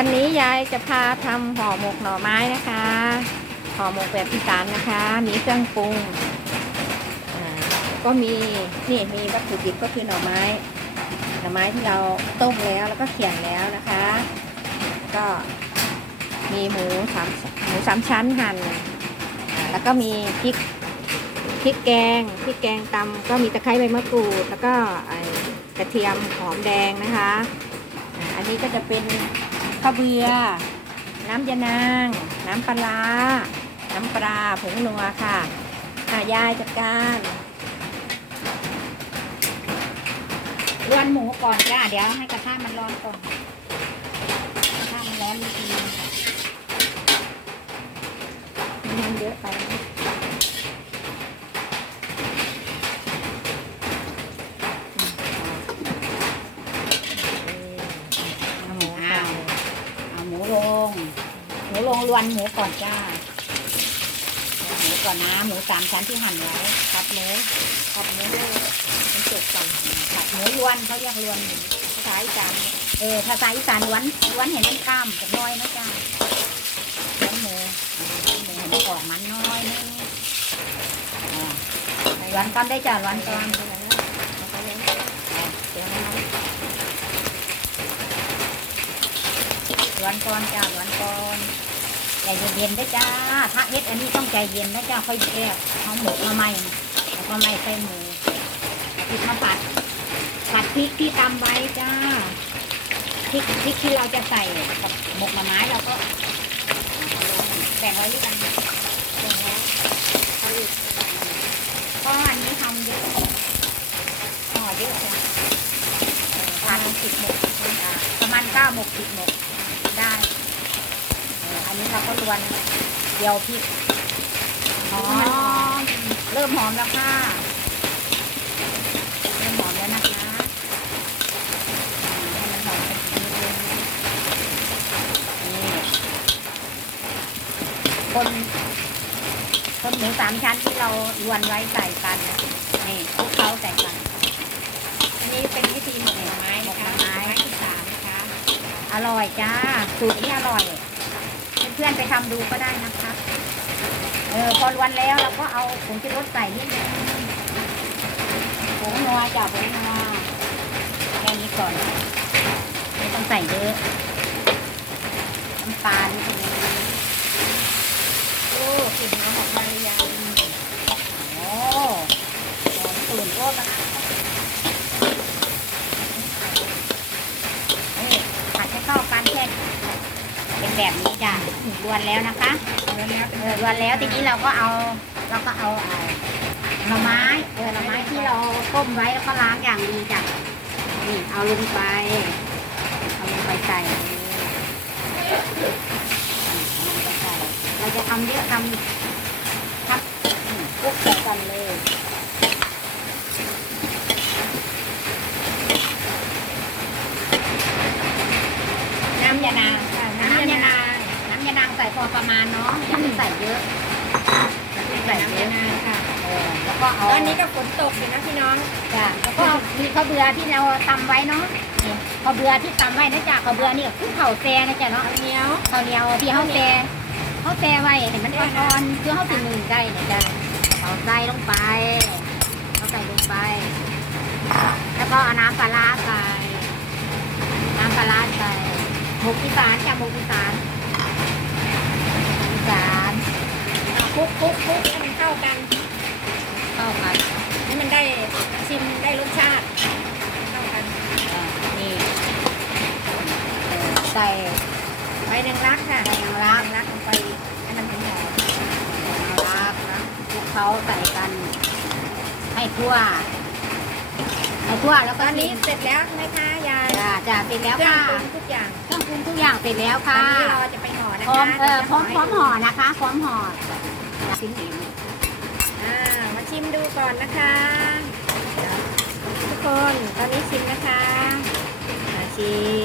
วันนี้ยายจะพาทำห่อหมกหน่อไม้นะคะ ห่อหมกแบบอีสานนะคะ มีเครื่องปรุงก็มีนี่มีวัตถุดิบก็คือหน่อไม้ หน่อไม้ที่เราต้มแล้วแล้วก็เขี่ยนแล้วนะคะ ก็มีหมูสามหมูสามชั้นหั่นอ่าแล้วก็มีพริกพริกแกงพริกแกงตำก็มีตะไคร้ใบมะกรูด แล้วก็กระเทียมหอมแดงนะคะ อันนี้ก็จะเป็น ข้าวเบือ น้ำยานาง น้ำปลา น้ำปลาผงนัวค่ะอะยายจัดการรวนหมูก่อนจ้าเดี๋ยวให้กระทะมันร้อนก่อนกระทะมันร้อนนิดนึงน้ำเยอะไปนะ เอาหมูเอาเอาหมูลง หมู ลงรวนหมูก่อนจ้าหมูก่อนนะหมูสามชั้นที่หั่นไว้ครับหมูครับหมูด้วยมันสุกก่อนครับหมูรวนเขาเรียกรวนหมูภาษาอีสานเออภาษาอีสานรวนรวนเห็นมันกล้ามกับน้อยนะจ้ารวนหมูหมูเห็นออกมันน้อยนึงอ่ารวนก่อนได้จ้ารวนก่อนร้อนก่อนจ้าร้อนก่อน ใจเย็นๆด้วยจ้าถ้าเฮ็ดอันนี้ต้องใจเย็นนะจ้าค่อยแยกเอาหมูมาใหม่แล้วก็ไม่ใส่หมูพริกมาผัดผัดพริกที่ตำไว้จ้าพริกพริกที่เราจะใส่กับหมกหน่อไม้เราก็แบ่งไว้ด้วยกันเพราะอันนี้ทำเยอะห่อเยอะจ้ะทานสิบหมกประมาณเก้าหมกสิบหมก นนี้เราก็รวนเดียวพริกหอมเริ่มหอมแล้วค่ะเริ่มหอมแล้วนะคะอ่าให้มันหอมสักนิดนึงนี่คนคนหมูสามชั้นที่เรารวนไว้ใส่กันนี่คลุกเคล้าใส่กันอันนี้เป็นวิธีหมกหน่อไม้นะคะหมกหน่อไม้ไม้อีสานนะคะอร่อยจ้าสูตรนี้อร่อยเพื่อนๆไปทำดูก็ได้นะคะ เออพอรวนแล้วเราก็เอาผงชูรสใส่นิดนึงผงนัวจ้าผงนัวแค่นี้ก่อนไม่ต้องใส่เยอะน้ำปลานิดนึงโอ้กลิ่นหอมออกมาเลยยายโอ้หอมตื่นก็มันนี่ผัดให้เข้ากันแค่เป็น แบบนี้จ้ะรวนแล้วนะคะแล้วแล้วเออรวนแล้วทีนี้เราก็เอาเราก็เอาเอ่อหน่อไม้เออหน่อไม้ที่เราต้มไว้แล้วก็ล้างอย่างดีจ้ะนี่เอาลงไปเอาลงไปใส่นี่เอาลงไปใส่เราจะทำเยอะทำทับอืมคลุกใส่กันเลยน้ำยานา ใส่พอประมาณเนาะอย่าไปใส่เยอะอย่าไปใส่ใส่น้ำเยยาอะนางค่ะเออแล้วก็เอาตอนนี้ก็ฝนตกอยู่นะพี่น้องจ้ะแล้วก็มีข้าวเบื่อที่เราตำไว้เนาะนี่ข้าวเบื่อที่ตำไว้นะจ๊ะข้าวเบื่อนี่ก็คือข้าวแซ่นะจ๊ะเนาะข้าวเหนียวข้าวเหนียวที่ข้าวแซ่ข้าวแซ่ไว้เห็นมันอ่อนๆคือข้าวสีหนึ่งได้นะจ๊ะเอาใส่ลงไปเอาใส่ลงไป แล้วก็เอาน้ำปลาร้าใส่น้ำปลาร้าใส่หมกอีสานจ้ะหมกอีสานอีสาน คลุกคลุกคลุกให้มันเข้ากัน เข้ากัน ให้มันได้ชิมได้รสชาติเข้ากัน อ่านี่เออใส่ ใบแดงรักค่ะแมงลักรักลงไปให้มันหอมมะลักนะคลุกเขาใส่กัน ให้ทั่วให้ทั่วแล้วตก็อนนี้เสร็จแล้วใช่ไหมคะยายจ้าจ้าเสร็จแล้วเครื่องค่ะปรุงทุกอย่างเครื่องปรุงทุกอย่างเสร็จแล้วตอค่ะนนี้เราจะไปห่อนะพร้อคะมเออพร้อมพร้อมห่อนะคะพร้อมห่อชิ้นเองอ่ามาชิมดูก่อนนะคะ ทุกคนตอนนี้ชิมนะคะอ่าชิม